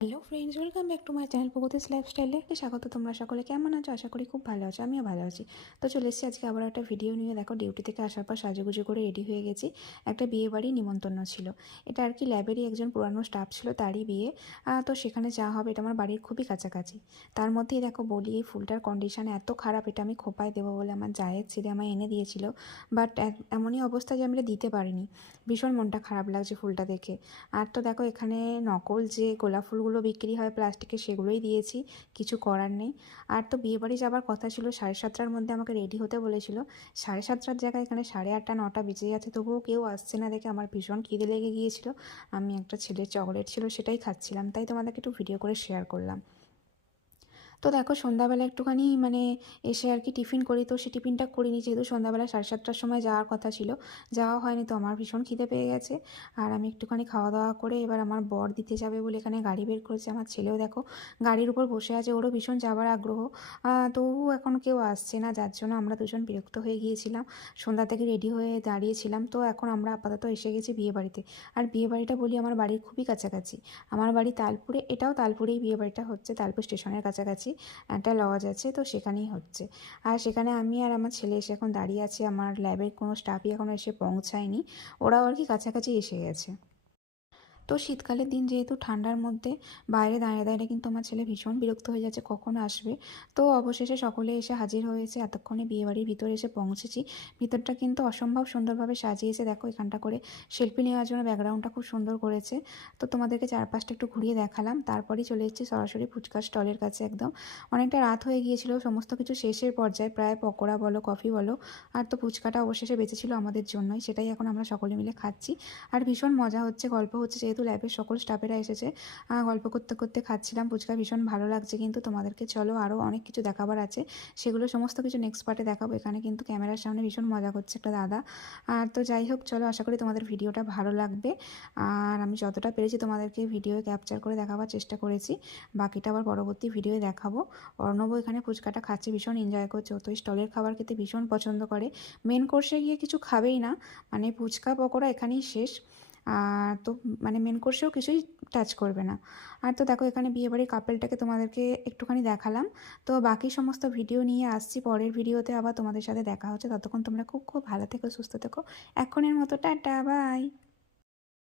Hello friends, welcome back to my channel প্রগতিস লাইফস্টাইলে স্বাগত। তোমরা সকলে কেমন আছো? আশা করি খুব ভালো আছো, আমিও ভালো আছি। তো চলে এসেছি আজকে আবার একটা ভিডিও নিয়ে। দেখো, ডিউটি থেকে আসার পর সাজুগুজু করে রেডি হয়ে গেছি। একটা বিয়ে বাড়ি নিমন্ত্রণ ছিল। এটা আর কি ল্যাবেরই একজন পুরানো স্টাফ ছিল, তারই বিয়ে। তো সেখানে যাওয়া হবে। এটা আমার বাড়ির খুবই কাছাকাছি। তার মধ্যেই দেখো বলি, এই ফুলটার কন্ডিশন এত খারাপ, এটা আমি খোপায় দেবো বলে আমার জায়ের ছেলে আমায় এনে দিয়েছিল। বাট এমনই অবস্থা যে আমি এটা দিতে পারিনি। ভীষণ মনটা খারাপ লাগছে ফুলটা দেখে। আর তো দেখো, এখানে নকল যে গোলাপ ফুলগুলো বিক্রি হয় প্লাস্টিকে, সেগুলোই দিয়েছি, কিছু করার নেই। আর তো বিয়েবাড়ি যাবার কথা ছিল 7:30টার মধ্যে আমাকে রেডি হতে বলেছিল। 7:30টার জায়গায় এখানে 8:30 9টা বেজে যাচ্ছে, তবুও কেউ আসছে না দেখে আমার ভীষণ খিদে লেগে গিয়েছিল। আমি একটা ছেলের চকলেট ছিল, সেটাই খাচ্ছিলাম, তাই তোমাদেরকে একটু ভিডিও করে শেয়ার করলাম। তো দেখো, সন্ধ্যাবেলা একটুখানি এসে আর কি টিফিন করি, তো সেই টিফিনটা করিনি, যেহেতু সন্ধ্যাবেলা 7:30টার সময় যাওয়ার কথা ছিল, যাওয়া হয়নি। তো আমার ভীষণ খিদে পেয়ে গেছে। আর আমি একটুখানি খাওয়া দাওয়া করে এবার আমার বর দিতে যাবে বলে এখানে গাড়ি বের করেছে। আমার ছেলেও দেখো গাড়ির উপর বসে আছে, ওরও ভীষণ যাবার আগ্রহ। তবু এখন কেউ আসছে না, যার জন্য আমরা দুজন বিরক্ত হয়ে গিয়েছিলাম। সন্ধ্যা থেকে রেডি হয়ে দাঁড়িয়েছিলাম। তো এখন আমরা আপাতত এসে গেছি বিয়েবাড়িতে। আর বিয়েবাড়িটা বলি আমার বাড়ির খুবই কাছাকাছি। আমার বাড়ি তালপুরে, এটাও তালপুরেই বিয়েবাড়িটা হচ্ছে, তালপুর স্টেশনের কাছাকাছি একটা লজ আছে, তো সেখানেই হচ্ছে। আর সেখানে আমি আর আমার ছেলে এসে এখন দাঁড়িয়ে আছি। আমার ল্যাবের কোনো স্টাফই এখনও এসে পৌঁছায়নি, ওরাও আর কি কাছাকাছি এসে গেছে। তো শীতকালের দিন যেহেতু, ঠান্ডার মধ্যে বাইরে দাঁড়িয়ে দাঁড়িয়ে কিন্তু আমার ছেলে ভীষণ বিরক্ত হয়ে যাচ্ছে কখন আসবে। তো অবশেষে সকলে এসে হাজির হয়েছে। এতক্ষণে বিয়েবাড়ির ভিতরে এসে পৌঁছেছি। ভিতরটা কিন্তু অসম্ভব সুন্দরভাবে সাজিয়েছে। দেখো, এখানটা করে সেলফি নেওয়ার জন্য ব্যাকগ্রাউন্ডটা খুব সুন্দর করেছে। তো তোমাদেরকে চারপাশটা একটু ঘুরিয়ে দেখালাম, তারপরেই চলে এসেছি সরাসরি ফুচকার স্টলের কাছে একদম। অনেকটা রাত হয়ে গিয়েছিল, সমস্ত কিছু শেষের পর্যায়ে, প্রায় পকোড়া বলো কফি বলো, আর তো ফুচকাটা অবশেষে বেঁচেছিল আমাদের জন্যই, সেটাই এখন আমরা সকলে মিলে খাচ্ছি। আর ভীষণ মজা হচ্ছে, গল্প হচ্ছে, যেহেতু ল্যাবের সকল স্টাফেরা এসেছে। গল্প করতে করতে খাচ্ছিলাম ফুচকা, ভীষণ ভালো লাগছে। কিন্তু তোমাদেরকে চলো, আরও অনেক কিছু দেখাবার আছে, সেগুলো সমস্ত কিছু নেক্সট পার্টে দেখাবো। এখানে কিন্তু ক্যামেরার সামনে ভীষণ মজা করছে একটা দাদা। আর তো যাই হোক, চলো, আশা করি তোমাদের ভিডিওটা ভালো লাগবে। আর আমি যতটা পেরেছি তোমাদেরকে ভিডিও ক্যাপচার করে দেখাবার চেষ্টা করেছি, বাকিটা আবার পরবর্তী ভিডিওয়ে দেখাবো। অর্ণব এখানে ফুচকাটা খাচ্ছে, ভীষণ এনজয় করছে। ও তো স্টলের খাবার খেতে ভীষণ পছন্দ করে। মেন কোর্সে গিয়ে কিছু খাবেই না, ফুচকা পকোড়া এখানেই শেষ। তো মেন কোর্সেও কিছুই টাচ করবে না। আর তো দেখো, এখানে বিয়েবাড়ির কাপেলটাকে তোমাদেরকে একটুখানি দেখালাম। তো বাকি সমস্ত ভিডিও নিয়ে আসছি পরের ভিডিওতে, আবার তোমাদের সাথে দেখা হচ্ছে। ততক্ষণ তোমরা খুব খুব ভালো থেকো, সুস্থ থেকো। এখনের মতো টাটা, বাই।